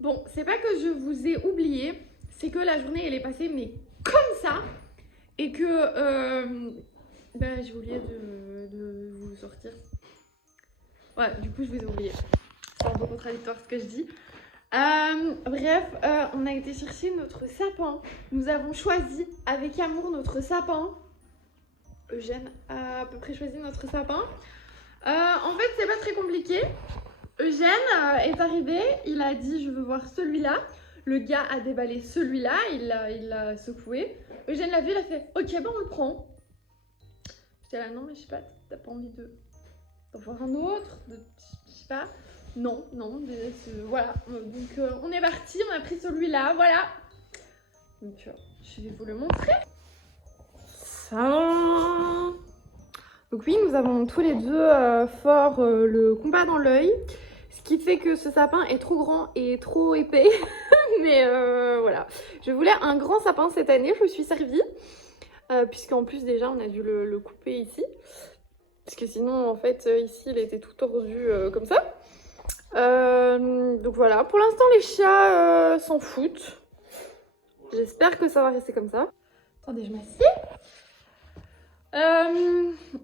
Bon, c'est pas que je vous ai oublié, c'est que la journée elle est passée mais comme ça et que j'ai oublié de vous sortir. Ouais, du coup je vous ai oublié. C'est un peu contradictoire ce que je dis. On a été chercher notre sapin. Nous avons choisi avec amour notre sapin. Eugène a à peu près choisi notre sapin. En fait, c'est pas très compliqué. Eugène est arrivé, il a dit je veux voir celui-là. Le gars a déballé celui-là, il l'a secoué. Eugène l'a vu, il a fait ok, ben on le prend. J'étais là, non, mais je sais pas, t'as pas envie d'en voir un autre, je sais pas. Non, voilà. Donc on est parti, on a pris celui-là, voilà. Donc je vais vous le montrer. Ça. Donc oui, nous avons tous les deux fort le combat dans l'œil. Ce qui fait que ce sapin est trop grand et trop épais. Mais voilà. Je voulais un grand sapin cette année, je me suis servie. Puisqu'en plus déjà on a dû le couper ici. Parce que sinon en fait ici il était tout tordu comme ça. Donc voilà, pour l'instant les chats s'en foutent. J'espère que ça va rester comme ça. Attendez, je m'assieds.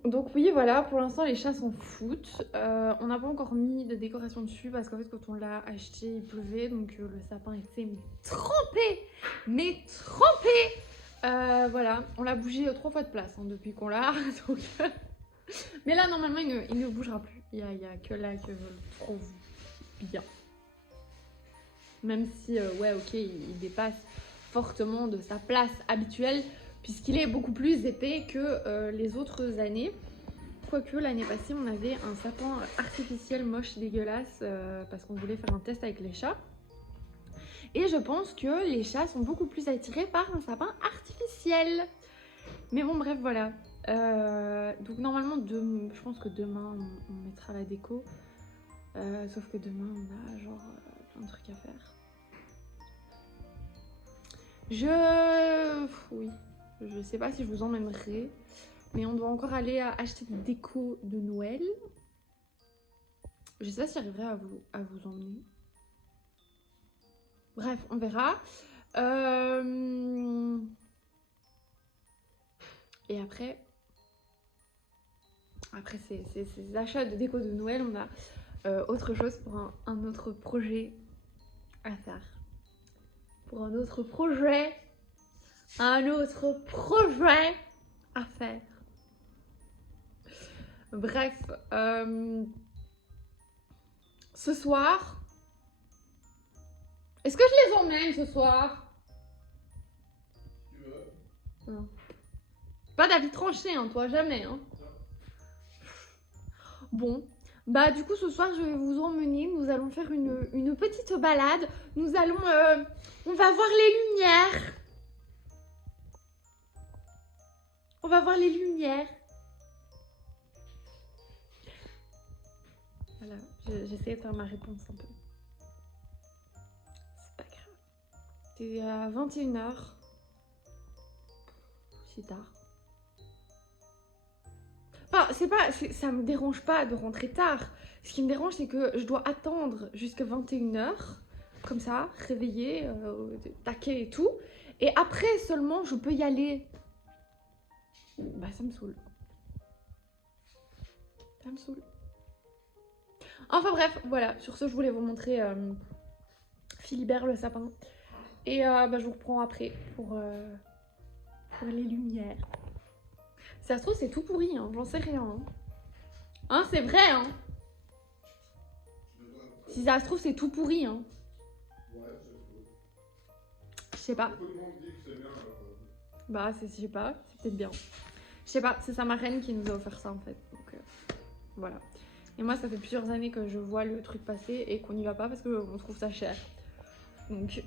Donc oui, voilà, pour l'instant les chats s'en foutent. On n'a pas encore mis de décoration dessus parce qu'en fait quand on l'a acheté il pleuvait, donc le sapin était mais trempé. Voilà, on l'a bougé 3 fois de place depuis qu'on l'a. Donc... mais là normalement il ne bougera plus. Il y a que là que je le trouve bien. Même si ouais ok il dépasse fortement de sa place habituelle, puisqu'il est beaucoup plus épais que les autres années. Quoique l'année passée, on avait un sapin artificiel moche, dégueulasse, parce qu'on voulait faire un test avec les chats. Et je pense que les chats sont beaucoup plus attirés par un sapin artificiel. Mais bon, bref, voilà. Donc normalement, je pense que demain, on mettra la déco. Sauf que demain, on a genre plein de trucs à faire. Oui. Je sais pas si je vous emmènerai, mais on doit encore aller acheter des décos de Noël. Je sais pas si j'arriverai à vous emmener. Bref, on verra. Et après ces achats de déco de Noël, on a autre chose pour un autre projet à faire. Pour un autre projet à faire. Bref, ce soir, est-ce que je les emmène ce soir? Non. Pas d'avis tranché, hein, toi, jamais. Hein. Bon, bah du coup ce soir je vais vous emmener, nous allons faire une petite balade. Nous allons, on va voir les lumières. On va voir les lumières. Voilà, j'essaie de faire ma réponse un peu. C'est pas grave. C'est à 21h. C'est tard. Enfin, ça me dérange pas de rentrer tard. Ce qui me dérange, c'est que je dois attendre jusqu'à 21h. Comme ça, réveillée, taquet et tout. Et après seulement, je peux y aller. Bah, ça me saoule. Ça me saoule. Enfin bref, voilà. Sur ce, je voulais vous montrer Philibert le sapin. Et je vous reprends après pour les lumières. Si ça se trouve, c'est tout pourri, hein. J'en sais rien. Hein, c'est vrai, hein. Si ça se trouve, c'est tout pourri, hein. Je sais pas. Bah, je sais pas, c'est peut-être bien. Je sais pas, c'est sa marraine qui nous a offert ça en fait. Donc voilà. Et moi, ça fait plusieurs années que je vois le truc passer et qu'on n'y va pas parce qu'on trouve ça cher. Donc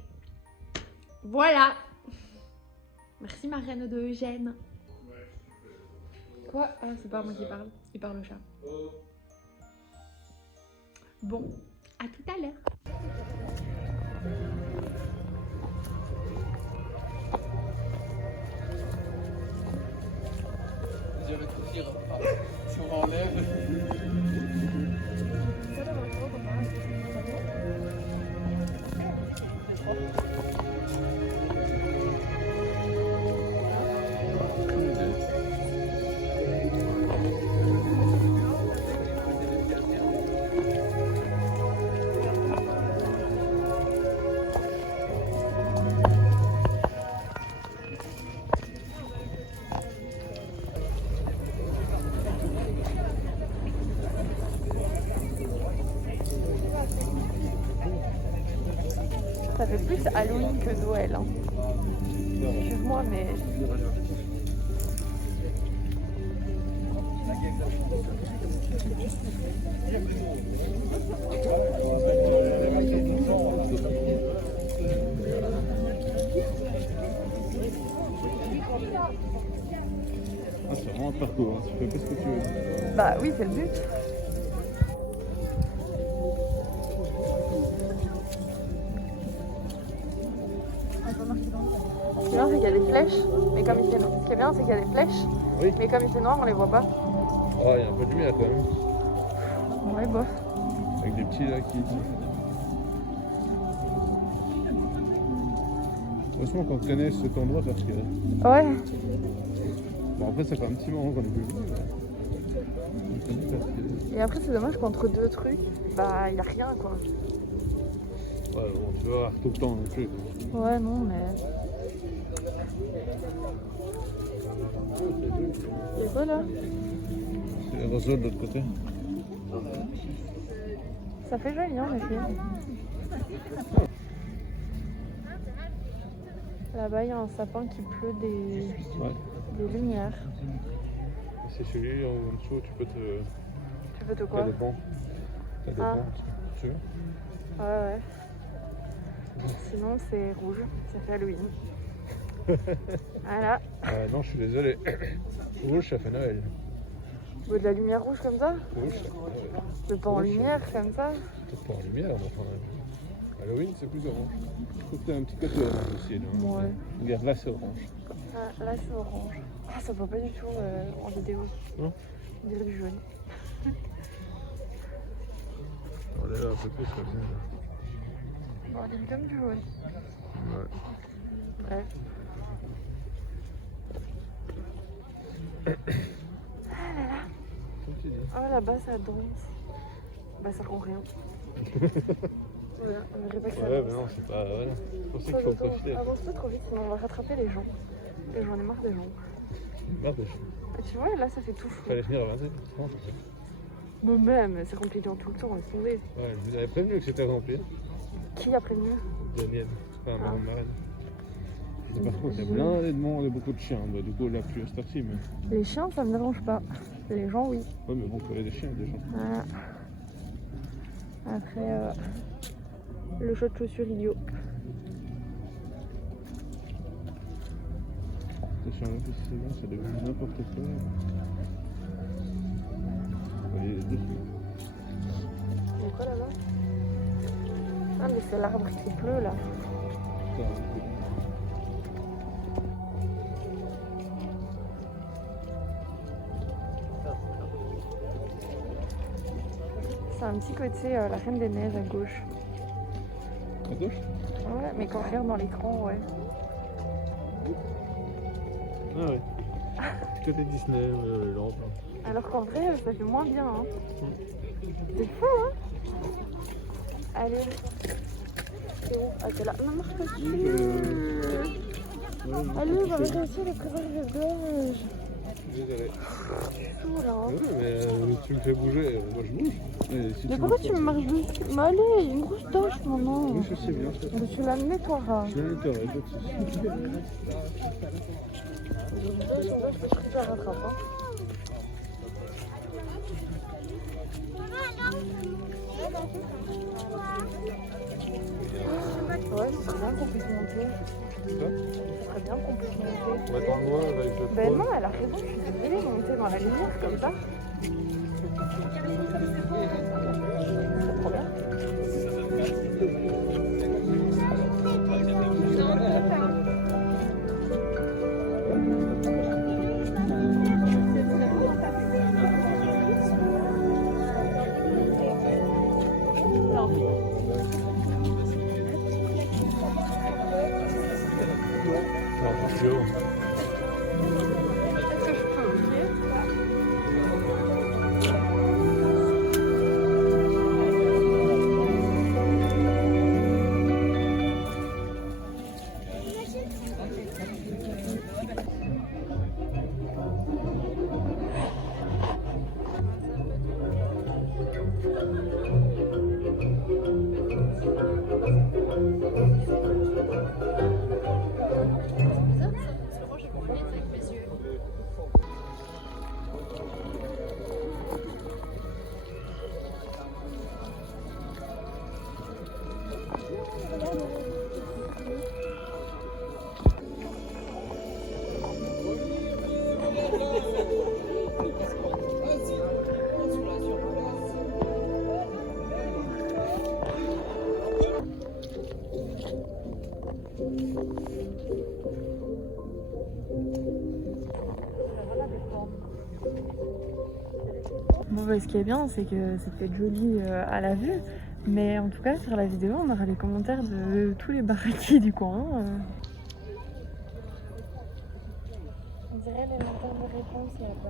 voilà. Merci marraine de Eugène. Quoi? Ah, c'est pas moi qui parle, il parle au chat. Bon, à tout à l'heure. Je vais te dire, si on enlève. Ça fait plus Halloween que Noël. Hein. Excuse-moi, mais... Ah, c'est vraiment un parcours, hein. Tu fais pas ce que tu veux. Bah oui, c'est le but. Ce qui est bien, c'est qu'il y a des flèches, mais comme il fait noir. Ce qui est bien, c'est qu'il y a des flèches, Oui. mais comme il fait noir, on les voit pas. Oh, il y a un peu de lumière quand même. Ouais, bof. Avec des petits là qui. Heureusement qu'on connaît cet endroit parce que. Ouais. Bon, après, ça fait un petit moment qu'on est plus venu. Et après, c'est dommage qu'entre deux trucs, bah, il y a rien, quoi. Ouais, bon, tu vas voir tout le temps non plus. Ouais, non, mais... Il y a quoi, là? C'est le réseau de l'autre côté. Ça fait joli, hein, les filles. Là-bas, il y a un sapin qui pleut Ouais. des lumières. C'est celui en dessous, tu peux te. Tu veux de Ça quoi? dépend. Ça dépend. Ah. Tu veux? Ouais, ouais. Sinon, c'est rouge. Ça fait Halloween. Voilà. Non, je suis désolé. Rouge, ça fait Noël. De la lumière rouge comme ça? Rouge, ça fait Noël. Mais pas en Rouge, lumière comme ça? Peut-être pas en lumière, mais enfin. Halloween, c'est plus orange. Je trouve que t'as un petit côté orange aussi. Là. Ouais. Regarde, là, c'est orange. Ah, là, c'est orange. Ah, ça voit pas du tout en vidéo. Non? On dirait du jaune. On est là un peu plus comme ça. Bon, on dirait comme du jaune. Ouais. Bref. Ah là là. Comme tu dis. Oh, là-bas, ça danse. Bah, ça rend rien. Voilà, on dirait pas que ça Ouais, danse. mais non, c'est pas. Voilà. C'est pour ça qu'il faut profiter. Avance pas trop vite, sinon on va rattraper les gens. Et j'en ai marre des gens. Merde, Ah, tu vois, là, ça fait tout il flou. fallait venir à 20h. Mais même, c'est rempli tout le temps, laisse tomber. Ouais, je vous avais prévenu que c'était rempli. Qui a prévenu? Daniel. Enfin, Ah. ma marraine. Par contre, il y a plein de monde et beaucoup de chiens. Bah, du coup, là, plus à cette heure-ci, mais. Les chiens, ça me dérange pas. Les gens, oui. Ouais, mais bon, il y a des chiens, des gens. Voilà. Après, le choix de chaussures idiot. Ces chiens-là, c'est bon, ça devient n'importe quoi. Allez, les deux. Il y a quoi là-bas? Ah, mais c'est l'arbre qui pleut là. Putain, C'est un petit côté la Reine des Neiges à gauche. à gauche? Ouais, mais quand on regarde dans l'écran, ouais. Ah ouais. Côté Disney, l'Europe. Alors qu'en vrai, ça fait moins bien. Hein. C'est fou, hein? Allez. C'est où? Ah, c'est là. Non, marche pas dessus. Allez, on va réussir les préserver-gorge. Désolé. Tout là. Ouais, mais tu me fais bouger, moi je bouge. Mais pourquoi tu me marches dessus? Mais allez, il y a une grosse tache maintenant. Oui, je sais bien. Mais tu la nettoieras. Je vais nettoyer, pas de soucis. Je te rattrape. Hein. Ouais, ce serait bien qu'on puisse monter. Quoi? Ce serait bien qu'on puisse monter. On va t'en loin avec le Ben troll. non, elle a raison, je suis désolée, monter dans la lumière comme ça. C'est trop bien. Non, plus haut. Est-ce que je peux, ok? Bon, bah, ce qui est bien, c'est que c'est peut-être joli à la vue, mais en tout cas, sur la vidéo, on aura les commentaires de tous les baraquis du coin. On dirait les lanternes de réponse là-bas.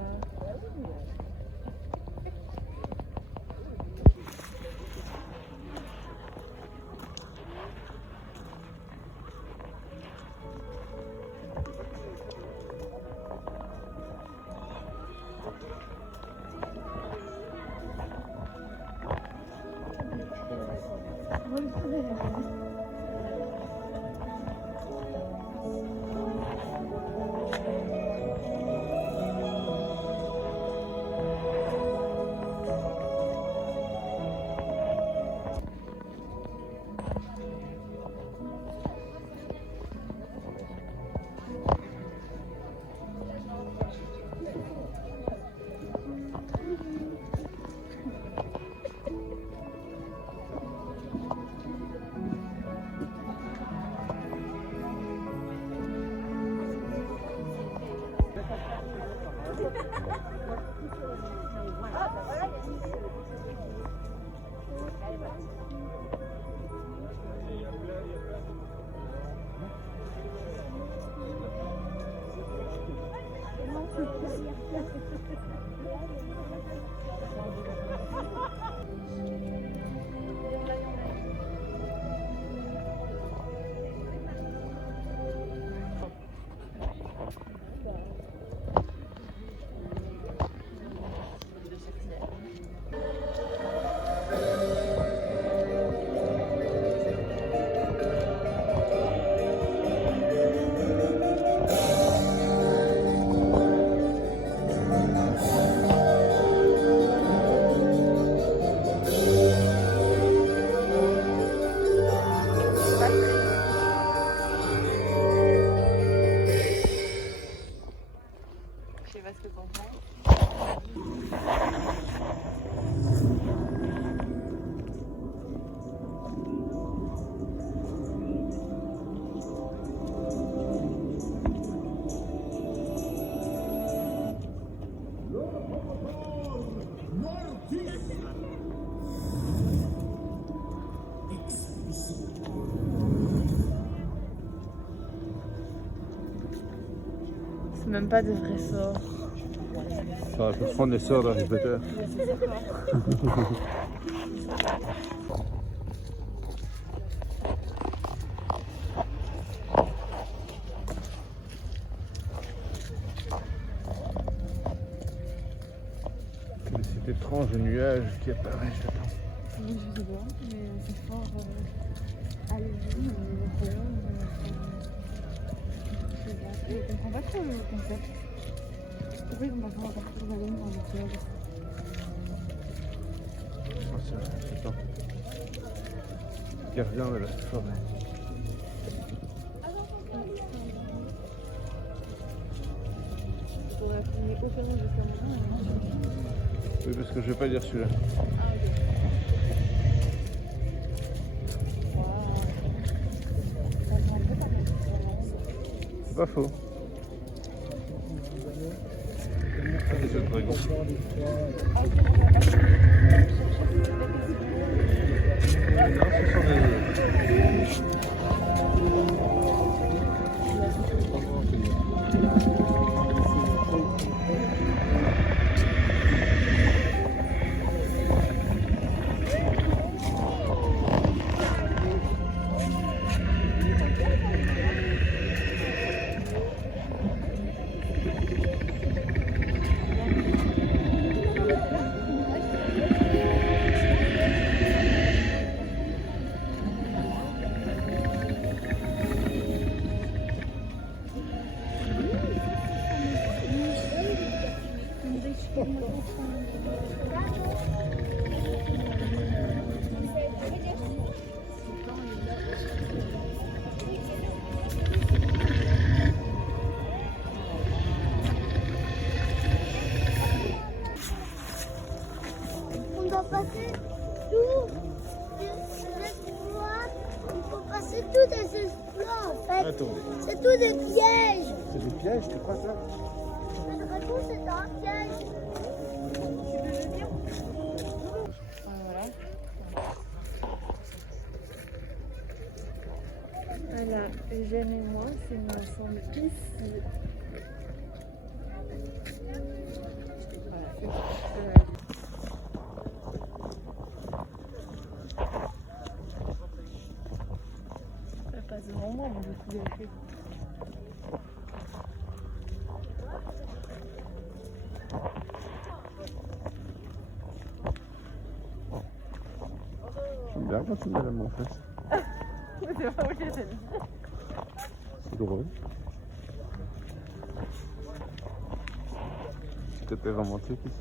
C'est même pas des vrais sorts. Ça peut prendre des sorts d'Harry Potter. C'est étrange le nuage qui apparaît, j'attends. Oui, je sais pas, mais c'est fort allégé, je comprends pas trop le concept. Pourquoi ils ont pas fait un parcours baleine dans le club? C'est ça. Gardien de la forêt. On a filmé aucun jusqu'à maintenant. Oui, parce que je vais pas dire celui-là. C'est pas faux. C'est ce dragon. Non, ce sont des... c'est ce plan en fait. Attendez. C'est tout des pièges. C'est des pièges, tu crois ça? Le dragon c'est un piège. Voilà. Voilà, Eugène et moi, c'est mis ensemble ici. Voilà, c'est ça. Ça passe devant moi, mais je suis vérifiée. J'aime bien quand tu mets la main en face. C'est pas obligé de le dire. C'est drôle. Côté romantique ici.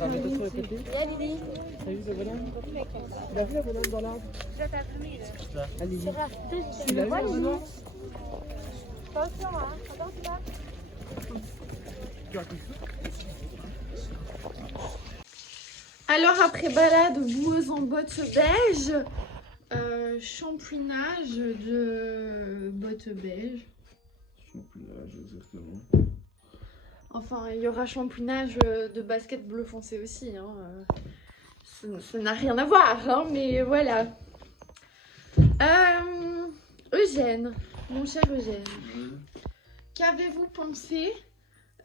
Ah, mais toi, sur le côté. T'as vu le bonhomme? Il a vu le bonhomme dans l'arbre? Là. Allez-y. Il a vu le bonhomme? Alors après balade boueuse en bottes beige, champouinage de bottes beige. Champouinage, exactement. Enfin, il y aura champouinage de basket bleu foncé aussi. Hein. Ça n'a rien à voir, hein, mais voilà. Eugène, mon cher Eugène, qu'avez-vous pensé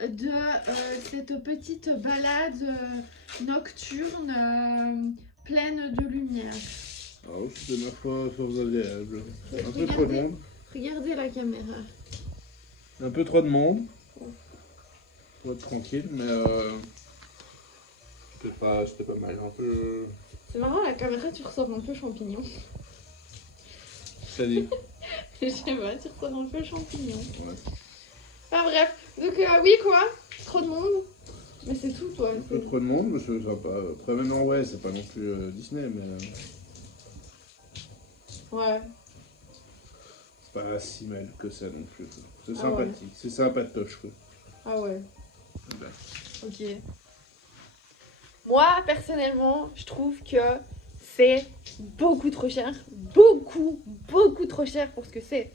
de cette petite balade nocturne pleine de lumière? Oh, c'était ma foi fort agréable. Un peu trop de monde. Regardez la caméra. Un peu trop de monde. Faut être tranquille, mais c'était pas mal. Un peu. C'est marrant, la caméra, tu ressors un peu champignon. C'est-à-dire. Je sais pas, tu ressors un peu champignon. Ouais. Enfin bref, donc oui quoi, trop de monde. Mais c'est tout toi. Un peu trop de monde, mais c'est sympa. Après maintenant, ouais, c'est pas non plus Disney, mais Ouais. c'est pas si mal que ça non plus. Quoi. C'est Ah sympathique, c'est sympatoche quoi. Ah ouais, Ben, ok. Moi, personnellement, je trouve que c'est beaucoup trop cher. Beaucoup trop cher pour ce que c'est.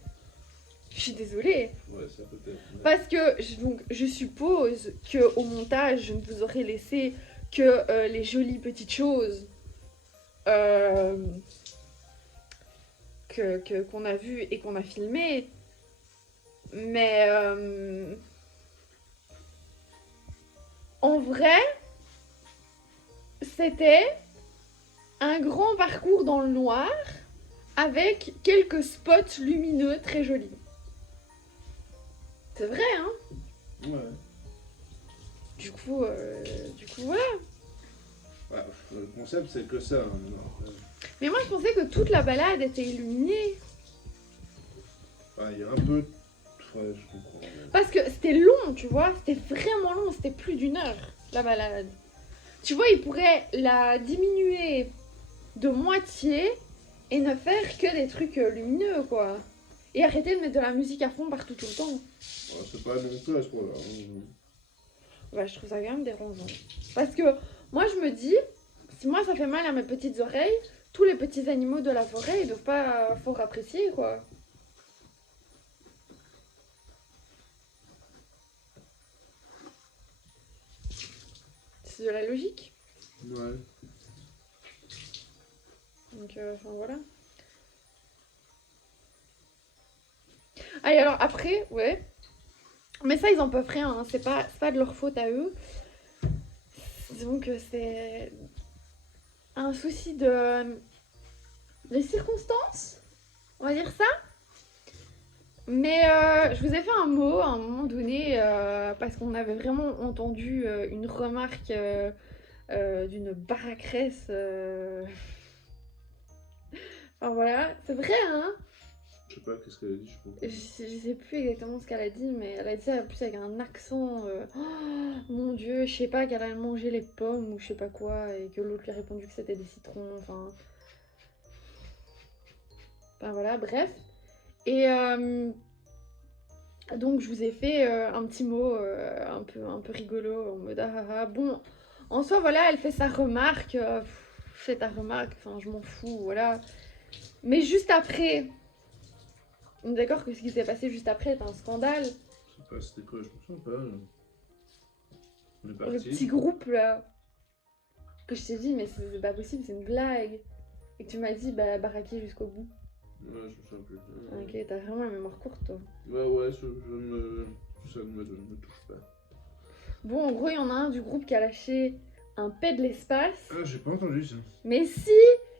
Je suis désolée. ouais, ça peut-être. Mais... Parce que je suppose qu'au montage, je ne vous aurais laissé que les jolies petites choses qu'on a vues et qu'on a filmées. Mais en vrai, c'était un grand parcours dans le noir avec quelques spots lumineux très jolis. C'est vrai, hein? Ouais. Du coup, voilà. Bah, le concept, c'est que ça. Hein, non. Mais moi, je pensais que toute la balade était illuminée. Bah, il y a un peu. Ouais, je comprends. Parce que c'était long, tu vois. C'était vraiment long. C'était plus d'1 heure, la balade. Tu vois, ils pourraient la diminuer de moitié et ne faire que des trucs lumineux, quoi. Et arrêter de mettre de la musique à fond partout tout le temps. Ouais, c'est pas non plus à ce point-là. Hein. Bah, je trouve ça quand même dérangeant. Parce que moi, je me dis, si moi ça fait mal à mes petites oreilles, tous les petits animaux de la forêt, ils doivent pas fort apprécier, quoi. C'est de la logique. Ouais. Donc, enfin voilà. Ah, et alors après, ouais. Mais ça, ils en peuvent rien, hein. C'est pas de leur faute à eux. Donc, c'est un souci de circonstances, on va dire ça. Mais je vous ai fait un mot à un moment donné parce qu'on avait vraiment entendu une remarque d'une barracresse. Enfin voilà, c'est vrai, hein. Je sais pas qu'est-ce qu'elle a dit, je crois. Je sais plus exactement ce qu'elle a dit, mais elle a dit ça plus avec un accent. Oh, mon Dieu, je sais pas, qu'elle allait manger les pommes ou je sais pas quoi, et que l'autre lui a répondu que c'était des citrons, enfin. Enfin voilà, bref. Et Donc je vous ai fait un petit mot un peu rigolo en mode ah, ah. Bon, en soi voilà, elle fait sa remarque, fais ta remarque, enfin je m'en fous, voilà. Mais juste après, on est d'accord que ce qui s'est passé juste après est un scandale. C'était quoi, je me souviens pas. On est Le parti. petit groupe là, que je t'ai dit mais c'est pas possible, c'est une blague. Et que tu m'as dit bah baraquer jusqu'au bout. Ouais, je me souviens plus. Ok, t'as vraiment la mémoire courte toi. Ouais, ça ne me touche pas. Bon, en gros, il y en a un du groupe qui a lâché un paix de l'espace. Ah, j'ai pas entendu ça. Mais si!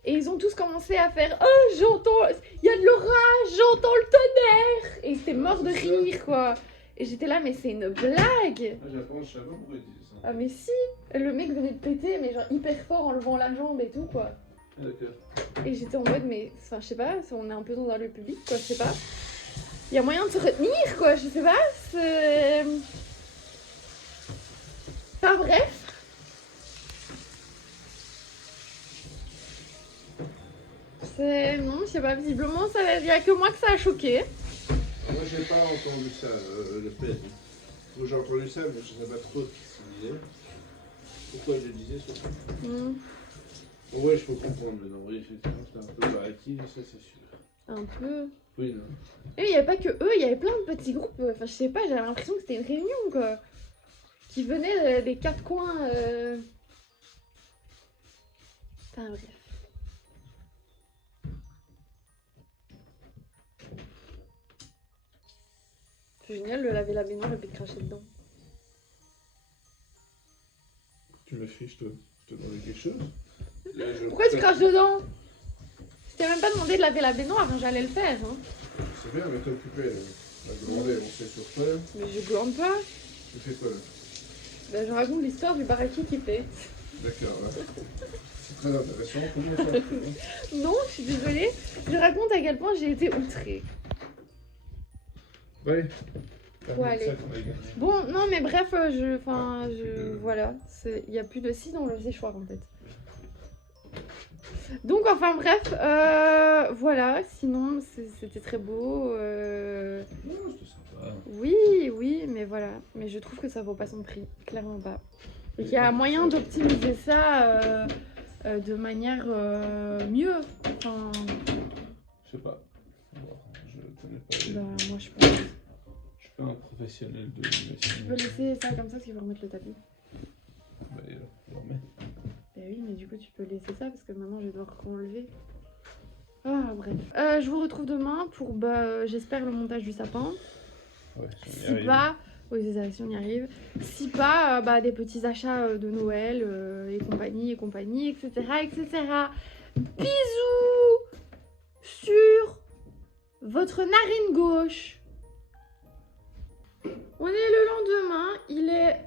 Et ils ont tous commencé à faire oh, j'entends, il y a de l'orage, j'entends le tonnerre! Et c'était mort de rire, quoi. Et j'étais là, mais c'est une blague! Ah, je savais pas pourquoi il disait ça. Ah, mais si! Le mec venait de péter, mais genre hyper fort en levant la jambe et tout, quoi. Ah, d'accord. Et j'étais en mode, mais enfin, je sais pas, on est un peu dans un lieu public, quoi, je sais pas. Il y a moyen de se retenir, quoi, je sais pas, c'est. Enfin, bref. Non, je sais pas, visiblement, il y a que moi que ça a choqué. Moi, j'ai pas entendu ça, le fait. J'ai entendu ça, mais je sais pas trop ce qu'il se disait. Pourquoi je le disais, surtout. Ouais, je peux comprendre maintenant. Oui, effectivement, c'est un peu baraquille, ça, c'est sûr. Un peu. Oui, non. Et il n'y avait pas que eux, il y avait plein de petits groupes. Enfin, je sais pas, j'avais l'impression que c'était une réunion, quoi. Qui venaient des quatre coins. Enfin, bref. C'est génial de laver la baignoire et puis de cracher dedans. Tu me fiches, je te demandais quelque chose. Là, Pourquoi tu craches dedans? Je t'ai même pas demandé de laver la baignoire, hein, j'allais le faire. Hein. C'est bien, mais t'es occupé. La gronder, on sait sur toi. Mais je glande pas. Tu fais quoi là? Ben, je raconte l'histoire du baraquis qui fait. D'accord, ouais. C'est très intéressant. Comment ça fait? Non, je suis désolée. Je raconte à quel point j'ai été outrée. Ouais. Faut aller. Bon, non, mais bref, voilà. Il n'y a plus de scie dans le séchoir en fait. Donc, enfin, bref, voilà. Sinon, c'était très beau. Non, c'était sympa. Oui, mais voilà. Mais je trouve que ça vaut pas son prix. Clairement pas. Et qu'il y a moyen d'optimiser ça de manière mieux. Enfin. Je sais pas. Je connais pas. Bah, moi, je pense. Je suis pas un professionnel de Tu peux laisser ça comme ça, parce qu'il faut remettre le tapis. Bah, je le remets. Bah oui, mais du coup, tu peux laisser ça, parce que maintenant, je vais devoir enlever. Ah, bref. Je vous retrouve demain pour, j'espère, le montage du sapin. Ouais, Si pas, oui, c'est ça, si on y arrive. Si pas, des petits achats de Noël et compagnie, etc., etc. Bisous sur votre narine gauche. On est le lendemain, il est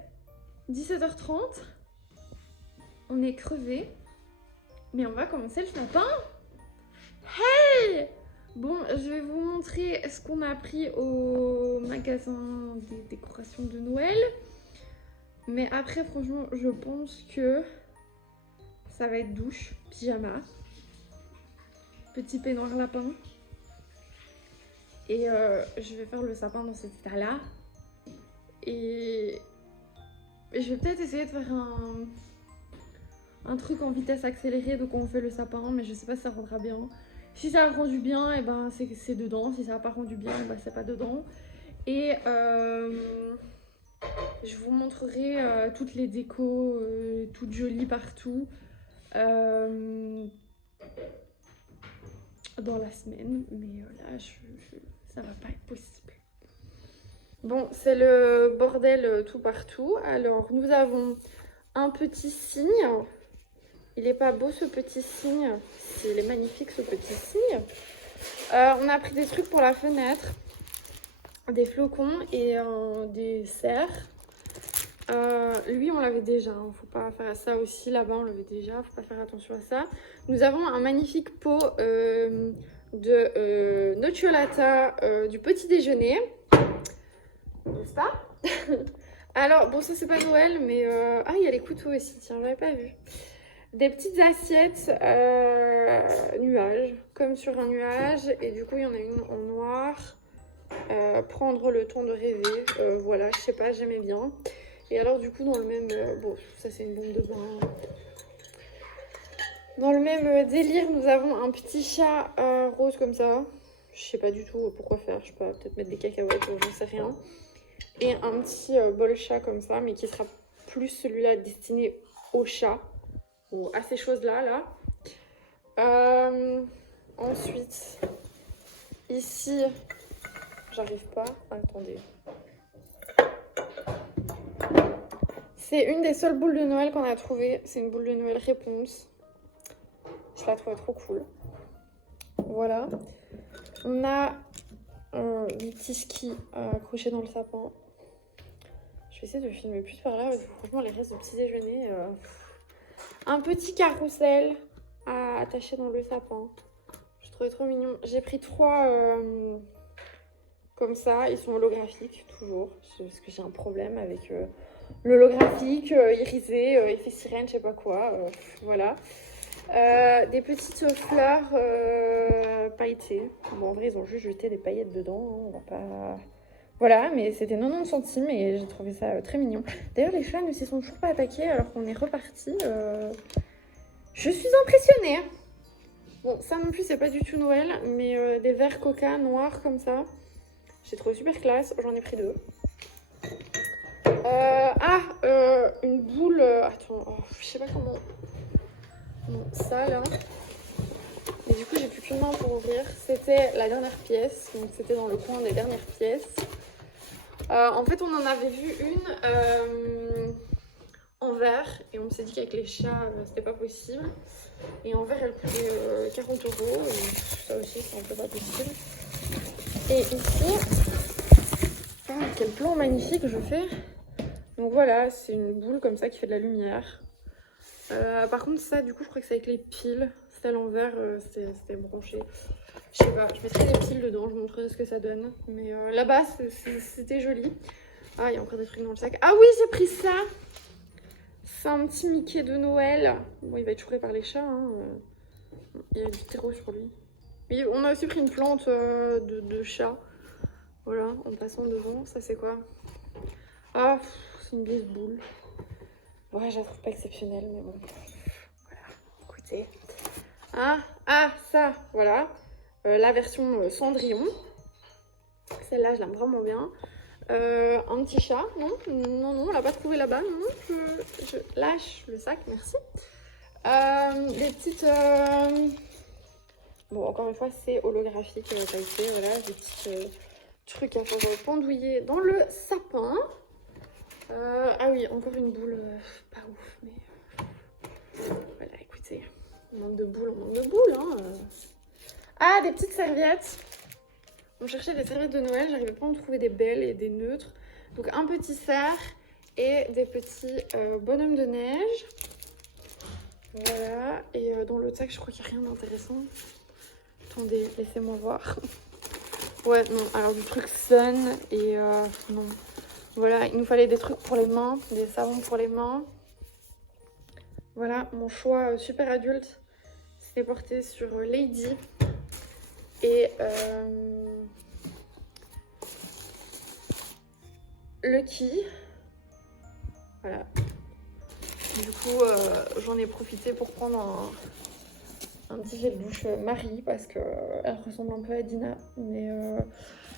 17h30. On est crevé. Mais on va commencer le sapin. Hey! Bon, je vais vous montrer ce qu'on a pris au magasin des décorations de Noël. Mais après, franchement, je pense que ça va être douche, pyjama, petit peignoir lapin. Et je vais faire le sapin dans cet état-là. Et je vais peut-être essayer de faire un truc en vitesse accélérée, donc on fait le sapin, mais je sais pas si ça rendra bien. Si ça a rendu bien, et ben c'est dedans. Si ça n'a pas rendu bien, ben c'est pas dedans. Et je vous montrerai toutes les décos, toutes jolies partout, dans la semaine. Mais là, ça va pas être possible. Bon, c'est le bordel tout partout. Alors, nous avons un petit cygne. Il est pas beau ce petit cygne. Il est magnifique ce petit cygne. On a pris des trucs pour la fenêtre. Des flocons et des cerfs. Lui, on l'avait déjà. Hein. Faut pas faire ça aussi. Là-bas, on l'avait déjà. Faut pas faire attention à ça. Nous avons un magnifique pot de nocciolata du petit déjeuner. N'est-ce pas? Alors, bon, ça c'est pas Noël, mais... Ah, il y a les couteaux aussi, tiens, j'avais pas vu. Des petites assiettes nuages, comme sur un nuage. Et du coup, il y en a une en noir. prendre le temps de rêver. Voilà, je sais pas, j'aimais bien. Et alors du coup dans le même... bon, ça c'est une bombe de bain. Dans le même délire, nous avons un petit chat rose comme ça. Je sais pas du tout pourquoi faire, je sais pas, peut-être mettre des cacahuètes, j'en sais rien. Et un petit bol chat comme ça, mais qui sera plus celui-là destiné au chat. Ou à ces choses-là, là. Ensuite, ici, j'arrive pas, attendez. C'est une des seules boules de Noël qu'on a trouvées. C'est une boule de Noël réponse. Je la trouvais trop cool. Voilà. On a des petits skis accrochés dans le sapin. Je vais essayer de filmer plus par là parce que franchement les restes de petit déjeuner. Un petit carrousel à attacher dans le sapin. Je trouvais trop mignon. J'ai pris 3 comme ça. Ils sont holographiques toujours. Parce que j'ai un problème avec l'holographique, irisé, effet sirène, je sais pas quoi. Voilà. Des petites fleurs pailletées. Bon, en vrai, ils ont juste jeté des paillettes dedans. Hein, on va pas... Voilà, mais c'était 90 centimes et j'ai trouvé ça très mignon. D'ailleurs, les chats ne s'y sont toujours pas attaqués alors qu'on est reparti. Je suis impressionnée. Bon, ça non plus, c'est pas du tout Noël, mais des verres coca noirs comme ça. J'ai trouvé super classe. J'en ai pris 2. Une boule... attends, je sais pas comment... Bon, ça là. Et du coup, j'ai plus qu'une main pour ouvrir. C'était la dernière pièce. Donc, c'était dans le coin des dernières pièces. En fait, on en avait vu une en verre. Et on s'est dit qu'avec les chats, c'était pas possible. Et en verre, elle coûtait 40 €. Et ça aussi, c'est un peu pas possible. Et ici, quel plan magnifique je fais. Donc voilà, c'est une boule comme ça qui fait de la lumière. Par contre ça du coup je crois que c'est avec les piles. C'était à l'envers, c'était branché. Je sais pas, je mettrai des piles dedans, je vous montrerai ce que ça donne. Mais là-bas c'était joli. Ah, il y a encore des trucs dans le sac. Ah oui, j'ai pris ça. C'est un petit Mickey de Noël. Bon, il va être chouré par les chats. Hein. Il y a du terreau sur lui. Oui, on a aussi pris une plante de chat. Voilà, en passant devant. Ça c'est quoi? Ah, c'est une vieille boule. Ouais, je la trouve pas exceptionnelle, mais bon. Voilà, écoutez. Ça, voilà. La version Cendrillon. Celle-là, je l'aime vraiment bien. Un petit chat, non, on l'a pas trouvé là-bas. Non, je lâche le sac, merci. Des petites... Bon, encore une fois, c'est holographique, pailleté, voilà. Des petits trucs à faire pendouiller dans le sapin. Ah oui, encore une boule, pas ouf, mais voilà, écoutez, on manque de boules, hein. Ah, des petites serviettes. On cherchait des serviettes de Noël, j'arrivais pas à en trouver des belles et des neutres. Donc un petit cerf et des petits bonhommes de neige. Voilà, et dans l'autre sac, je crois qu'il n'y a rien d'intéressant. Attendez, laissez-moi voir. Ouais, non, alors du truc Sun et non. Voilà, il nous fallait des trucs pour les mains, des savons pour les mains. Voilà, mon choix super adulte, c'était porté sur Lady. Et Lucky. Voilà. Du coup, j'en ai profité pour prendre un petit gel douche Marie parce qu'elle ressemble un peu à Dina. Mais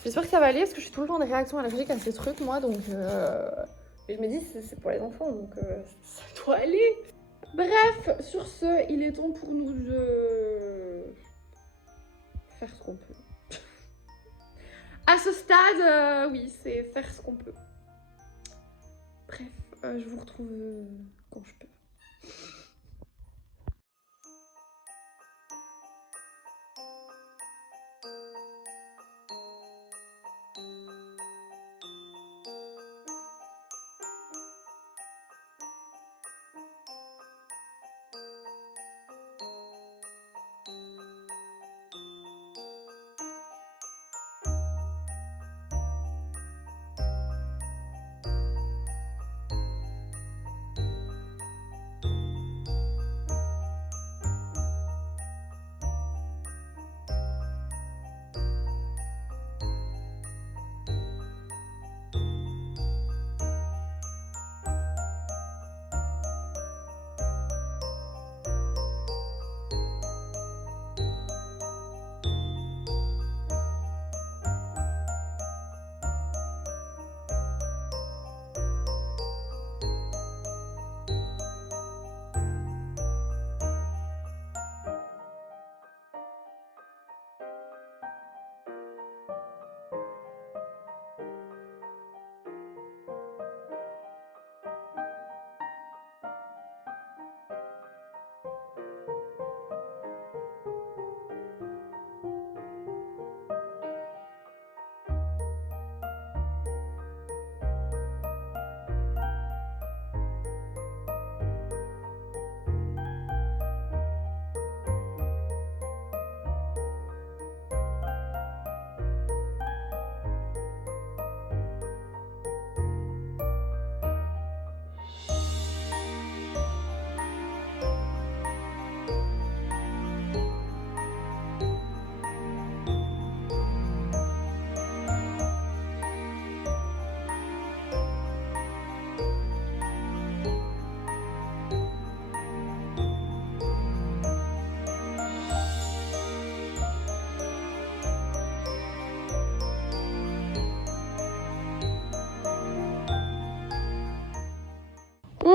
j'espère que ça va aller parce que je suis tout le temps des réactions allergiques à ces trucs, moi. Donc, et je me dis, c'est pour les enfants, donc ça doit aller. Bref, sur ce, il est temps pour nous de faire ce qu'on peut. À ce stade, oui, c'est faire ce qu'on peut. Bref, je vous retrouve quand je peux.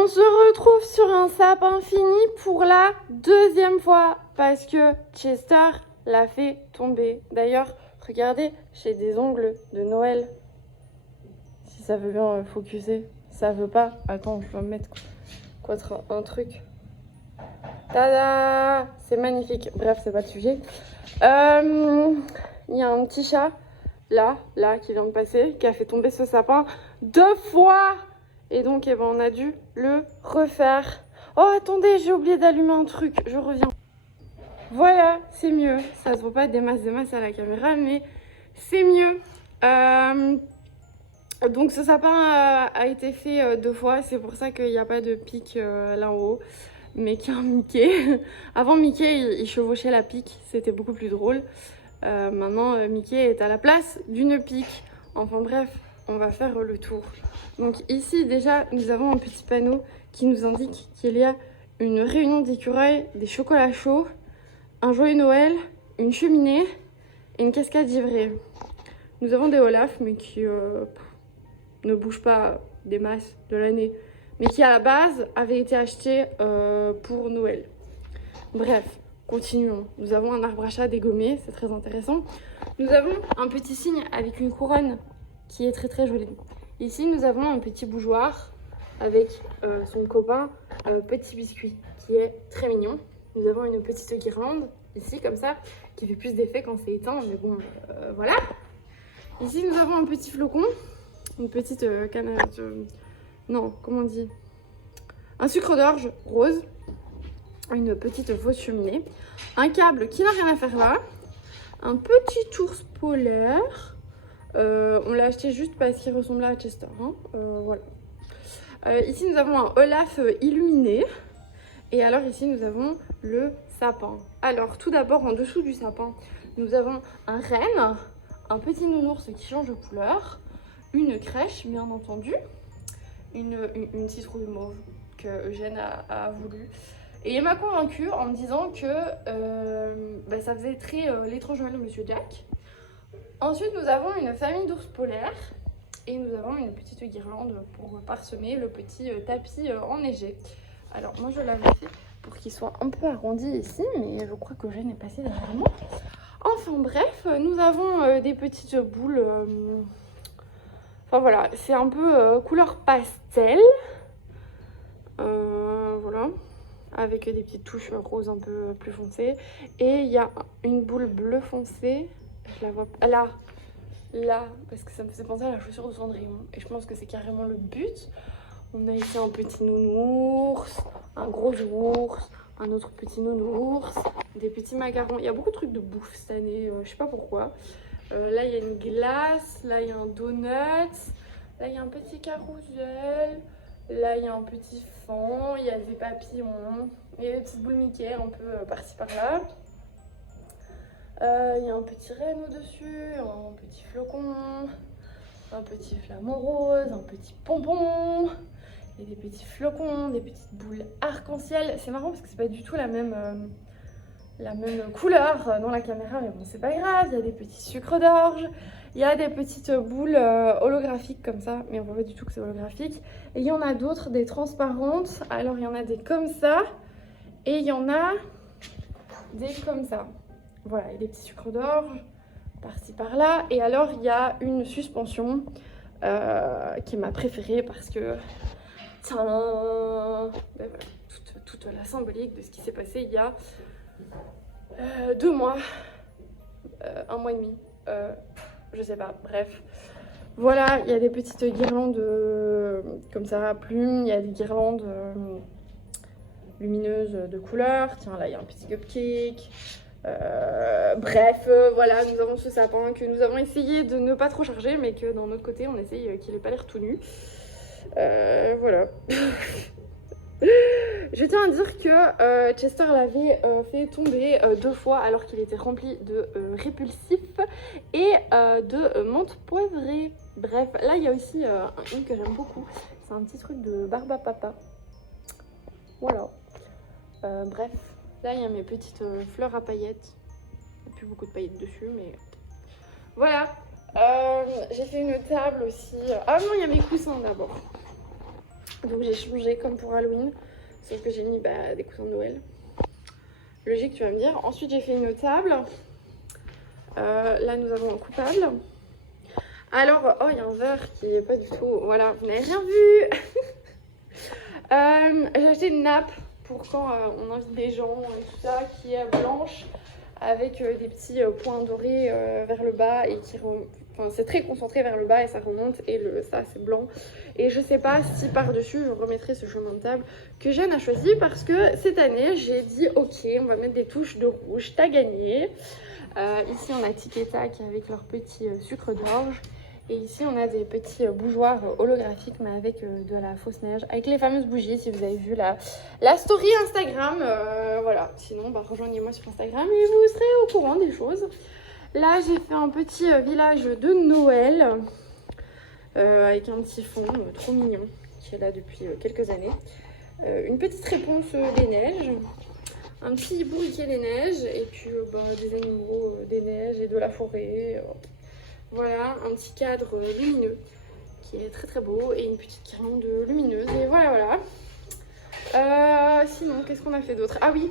On se retrouve sur un sapin fini pour la deuxième fois parce que Chester l'a fait tomber. D'ailleurs, regardez, j'ai des ongles de Noël. Si ça veut bien focuser, ça veut pas. Attends, je vais me mettre un truc. Tada! C'est magnifique. Bref, c'est pas le sujet. Il y a un petit chat là, qui vient de passer, qui a fait tomber ce sapin 2 fois. Et donc, eh ben, on a dû le refaire. Oh, attendez, j'ai oublié d'allumer un truc. Je reviens. Voilà, c'est mieux. Ça se voit pas des masses à la caméra, mais c'est mieux. Donc, ce sapin a été fait 2 fois. C'est pour ça qu'il n'y a pas de pic là en haut, mais qu'il y a un Mickey. Avant, Mickey, il chevauchait la pique. C'était beaucoup plus drôle. Maintenant, Mickey est à la place d'une pique. Enfin bref, on va faire le tour. Donc ici, déjà, nous avons un petit panneau qui nous indique qu'il y a une réunion d'écureuils, des chocolats chauds, un joyeux Noël, une cheminée et une cascade givrée. Nous avons des Olaf, mais qui ne bougent pas des masses de l'année, mais qui à la base avaient été achetés pour Noël. Bref, continuons. Nous avons un arbre à chat dégommé, c'est très intéressant. Nous avons un petit cygne avec une couronne qui est très très jolie. Ici, nous avons un petit bougeoir avec son copain Petit Biscuit qui est très mignon. Nous avons une petite guirlande ici comme ça qui fait plus d'effet quand c'est éteint, mais bon, voilà. Ici, nous avons un petit flocon, une petite canette, non, comment on dit, un sucre d'orge rose, une petite fausse cheminée, un câble qui n'a rien à faire là, un petit ours polaire. On l'a acheté juste parce qu'il ressemblait à Chester. Hein. Voilà. Ici, nous avons un Olaf illuminé. Et alors, ici, nous avons le sapin. Alors, tout d'abord, en dessous du sapin, nous avons un renne, un petit nounours qui change de couleur, une crèche, bien entendu, une citrouille mauve que Eugène a voulu. Et il m'a convaincue en me disant que ça faisait très l'étrange Noël de Monsieur Jack. Ensuite, nous avons une famille d'ours polaires et nous avons une petite guirlande pour parsemer le petit tapis enneigé. Alors, moi, je l'avais fait pour qu'il soit un peu arrondi ici, mais je crois que Eugène est passé derrière moi. Enfin, bref, nous avons des petites boules. Enfin, voilà, c'est un peu couleur pastel. Voilà, avec des petites touches roses un peu plus foncées. Et il y a une boule bleu foncé. Je la vois là, parce que ça me faisait penser à la chaussure de Cendrillon. Et je pense que c'est carrément le but. On a ici un petit nounours, un gros ours, un autre petit nounours, des petits macarons. Il y a beaucoup de trucs de bouffe cette année, je sais pas pourquoi. Là, il y a une glace, là, il y a un donut, là, il y a un petit carrousel, là, il y a un petit fond, il y a des papillons, il y a des petites boules Mickey un peu par-ci par-là. Il y a un petit renne au-dessus, un petit flocon, un petit flamant rose, un petit pompon. Il y a des petits flocons, des petites boules arc-en-ciel. C'est marrant parce que c'est pas du tout la même couleur dans la caméra, mais bon, c'est pas grave. Il y a des petits sucres d'orge, il y a des petites boules holographiques comme ça, mais on voit pas du tout que c'est holographique. Et il y en a d'autres, des transparentes. Alors il y en a des comme ça, et il y en a des comme ça. Voilà, il y a des petits sucres d'orge par-ci par-là. Et alors, il y a une suspension qui est ma préférée parce que, tiens, toute la symbolique de ce qui s'est passé il y a 2 mois, 1 mois et demi, je sais pas, bref. Voilà, il y a des petites guirlandes comme ça à plumes, il y a des guirlandes lumineuses de couleurs. Tiens, là, il y a un petit cupcake. Bref, voilà, nous avons ce sapin que nous avons essayé de ne pas trop charger, mais que d'un autre côté on essaye qu'il n'ait pas l'air tout nu. Voilà. Je tiens à dire que Chester l'avait fait tomber 2 fois alors qu'il était rempli de répulsifs et de menthe poivrée. Bref, là il y a aussi une que j'aime beaucoup, c'est un petit truc de barbe à papa. Voilà. Bref. Là, il y a mes petites fleurs à paillettes. Il n'y a plus beaucoup de paillettes dessus, mais voilà. J'ai fait une table aussi. Ah non, il y a mes coussins d'abord. Donc j'ai changé comme pour Halloween, sauf que j'ai mis des coussins de Noël. Logique, tu vas me dire. Ensuite j'ai fait une table. Là nous avons un coupable. Alors, oh il y a un verre qui est pas du tout... Voilà, vous n'avez rien vu. J'ai acheté une nappe pour quand on invite des gens et tout ça, qui est blanche avec des petits points dorés vers le bas et qui enfin, c'est très concentré vers le bas et ça remonte et ça c'est blanc. Et je sais pas si par-dessus je remettrai ce chemin de table que Jeanne a choisi parce que cette année j'ai dit ok, on va mettre des touches de rouge, t'as gagné. Ici on a Tic et Tac avec leur petit sucre d'orge. Et ici on a des petits bougeoirs holographiques mais avec de la fausse neige, avec les fameuses bougies si vous avez vu la story Instagram. Voilà, sinon rejoignez-moi sur Instagram et vous serez au courant des choses. Là j'ai fait un petit village de Noël avec un petit fond trop mignon qui est là depuis quelques années. Une petite réponse des neiges, un petit bourriquet des neiges et puis des animaux des neiges et de la forêt. Voilà, un petit cadre lumineux qui est très très beau et une petite guirlande lumineuse. Et voilà. Sinon, qu'est-ce qu'on a fait d'autre? Ah oui,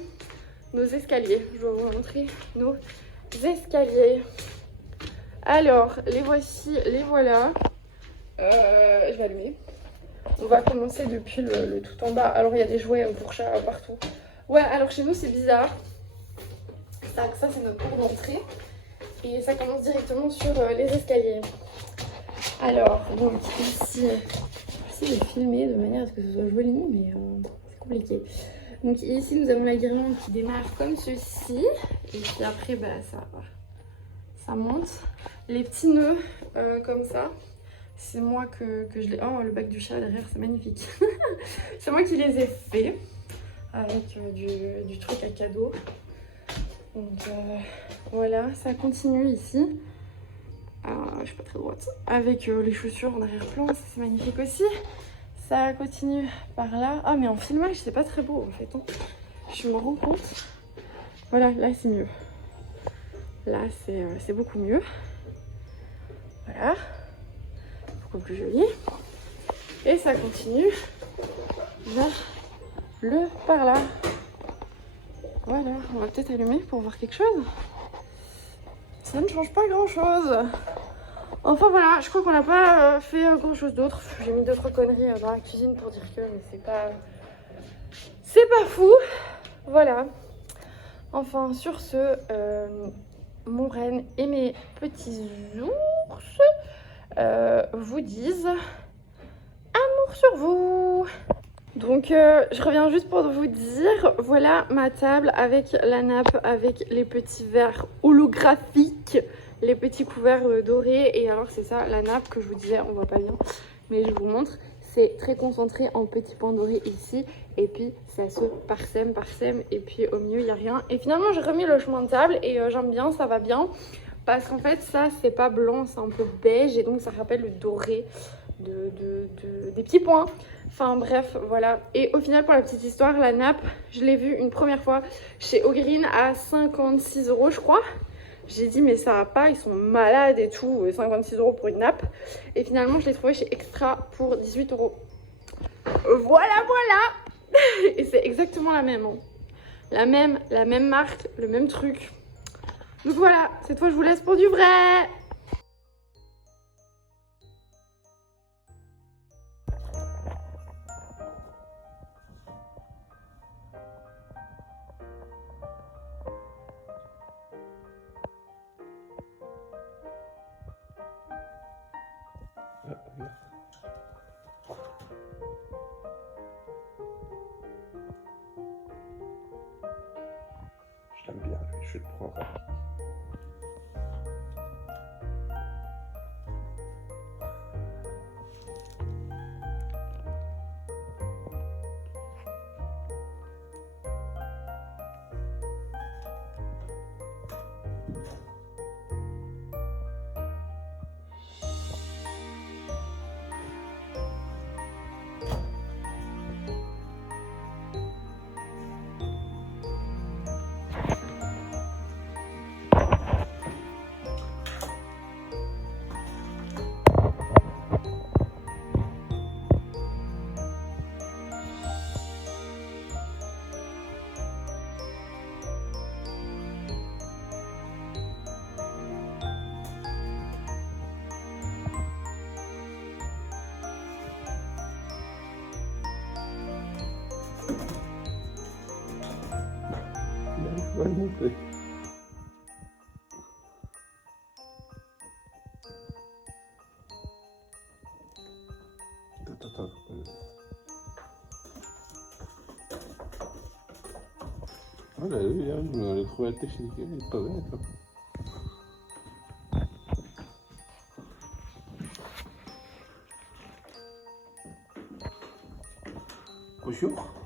nos escaliers. Je vais vous montrer nos escaliers. Alors, les voici, les voilà. Je vais allumer. On va commencer depuis le tout en bas. Alors, il y a des jouets pour chat partout. Ouais, alors chez nous, c'est bizarre. Ça c'est notre porte d'entrée. Et ça commence directement sur les escaliers. Alors, donc ici, j'essaie de filmer de manière à ce que ce soit joli, mais c'est compliqué. Donc ici, nous avons la guirlande qui démarre comme ceci. Et puis après, ça monte. Les petits nœuds comme ça. C'est moi que je les... Oh, le bac du chat derrière, c'est magnifique. C'est moi qui les ai faits. Avec du truc à cadeau. Donc voilà, ça continue ici. Je suis pas très droite. Avec les chaussures en arrière-plan, ça c'est magnifique aussi. Ça continue par là. Ah mais en filmage c'est pas très beau en fait. Hein. Je me rends compte. Voilà, là c'est mieux. Là c'est beaucoup mieux. Voilà. Beaucoup plus joli. Et ça continue vers par là. Voilà, on va peut-être allumer pour voir quelque chose. Ça ne change pas grand-chose. Enfin voilà, je crois qu'on n'a pas fait grand-chose d'autre. J'ai mis 2-3 conneries dans la cuisine pour dire que, mais c'est pas fou. Voilà. Enfin, sur ce, mon reine et mes petits ours vous disent amour sur vous. Donc je reviens juste pour vous dire, voilà ma table avec la nappe, avec les petits verres holographiques, les petits couverts dorés. Et alors c'est ça la nappe que je vous disais, on voit pas bien, mais je vous montre. C'est très concentré en petits points dorés ici. Et puis ça se parsème. Et puis au milieu il n'y a rien. Et finalement j'ai remis le chemin de table et j'aime bien, ça va bien. Parce qu'en fait ça c'est pas blanc, c'est un peu beige. Et donc ça rappelle le doré des petits points. Enfin bref, voilà. Et au final, pour la petite histoire, la nappe, je l'ai vue une première fois chez Ogreen à 56 €, je crois. J'ai dit, mais ça va pas, ils sont malades et tout, 56 € pour une nappe. Et finalement, je l'ai trouvée chez Extra pour 18 €. Voilà. Et c'est exactement la même. Hein. La même marque, le même truc. Donc voilà, cette fois, je vous laisse pour du vrai. Je l'aime bien, lui, je le prends rapide. le montrer. Attends. Voilà, oui, je vais trouver la technique, elle est pas bête. Hein. Bonjour.